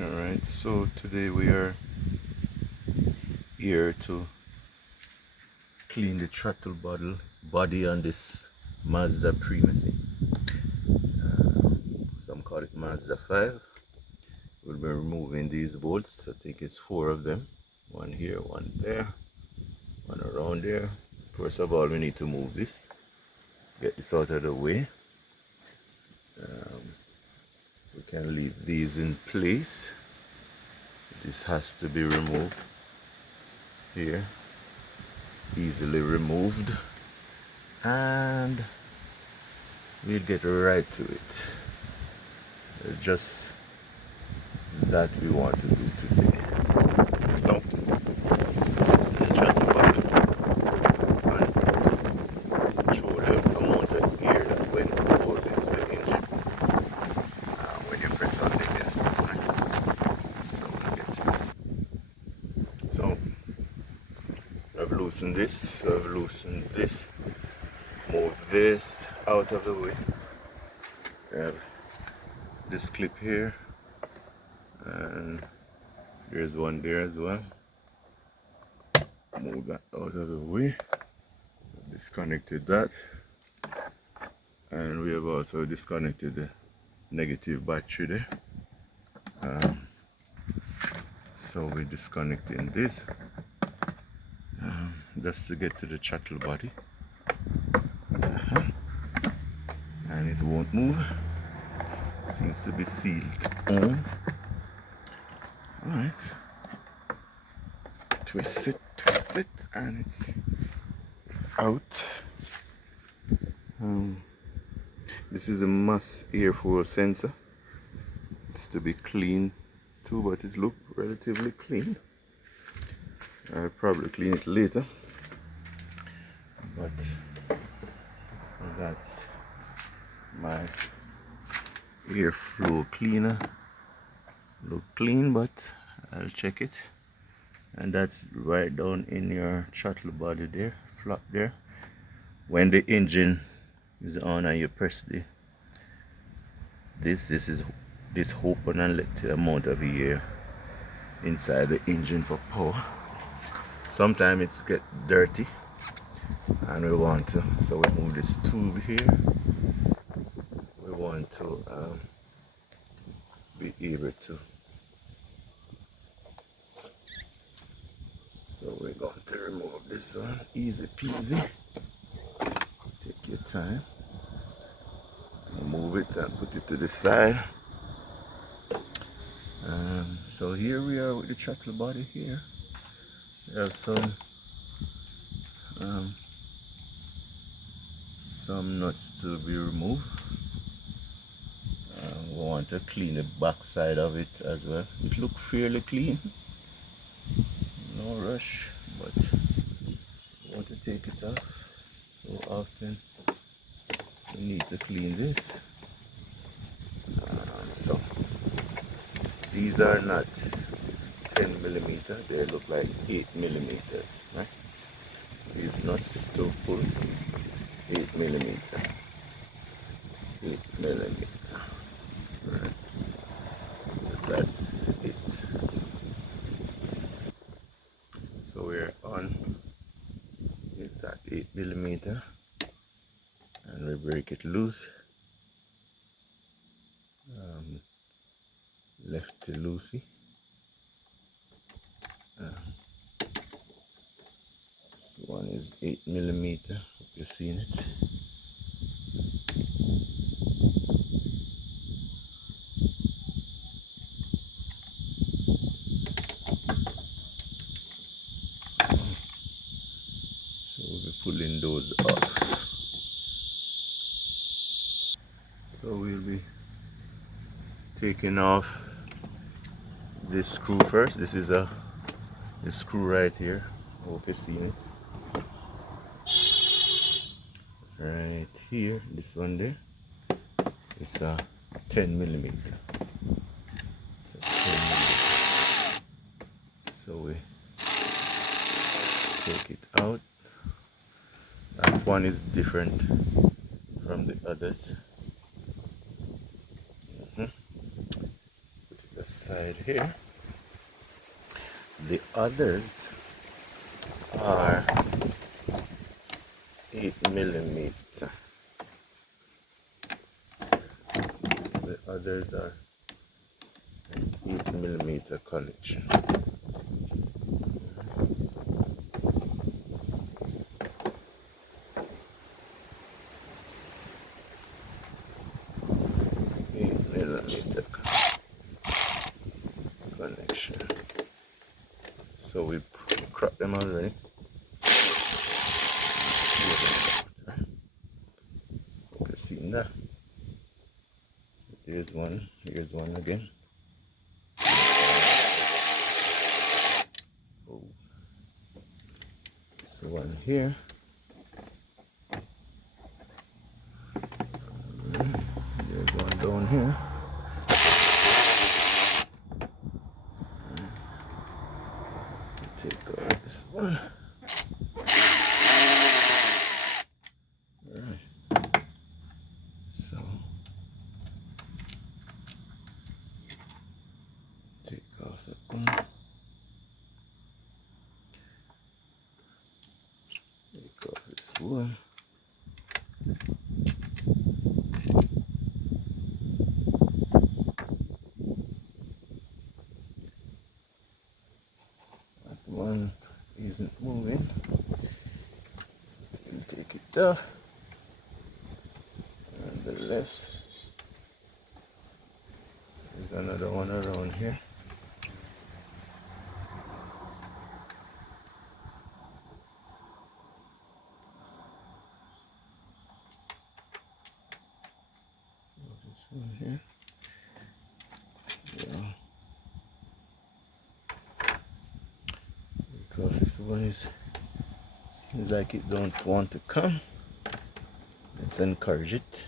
Alright, so today we are here to clean the throttle body on this Mazda Primacy. Some call it Mazda 5. We'll be removing these bolts. I think it's 4 of them. One here, one there, one around there. First of all, we need to move this. Get this out of the way. We can leave these in place. This has to be removed here. Easily removed. And we'll get right to it. Just that we want to do today. So, let's try to control the amount of air that when it goes into the engine when you press on the gas. So we'll get to it. So I've loosened this, I've loosened this, move this out of the way. I have this clip here, and there's one there as well. Move that out of the way. Disconnected that, and we have also disconnected the negative battery there. So we're disconnecting this just to get to the throttle body, and it won't move. Seems to be sealed on. Alright, twist it, and it's out. This is a mass airflow sensor. It's to be clean too, but it looks relatively clean. I'll probably clean it later, but that's my airflow cleaner. Look clean, but I'll check it. And that's right down in your throttle body there, flap there. When the engine is on and you press this open and let the amount of air inside the engine for power. Sometimes it's get dirty and we want to, so we move this tube here. We want to be able to, so we're going to remove this one, easy peasy. Take your time, move it and put it to the side. So here we are with the throttle body here. We have some nuts to be removed. We want to clean the back side of it as well. It looks fairly clean, no rush, but we want to take it off. So often we need to clean this. So these are not 10 millimeter, they look like 8 millimeters, right? These nuts to pull 8 millimeter. 8 millimeter. Right. So that's it. So we're on with that 8 millimeter, and we break it loose. Lefty loosey. This one is 8 millimeter. Hope you've seen it. So we'll be pulling those up. So we'll be taking off this screw first. This is a screw right here. Hope you've seen it. Right here, this one there. It's a 10 millimeter. So we take it out. That one is different from the others. Put it aside. side here. The others are 8mm. The others are 8mm collection. 8mm connection. So we cracked them already. You can see that. Here's one again. Oh. So one here. There's one down here. Take out this one. Alright. So take off that one. Take off this one. That one isn't moving. We'll take it off. And the rest. There's another one around here. This one here. Yeah. Because this one seems like it don't want to come. Let's encourage it.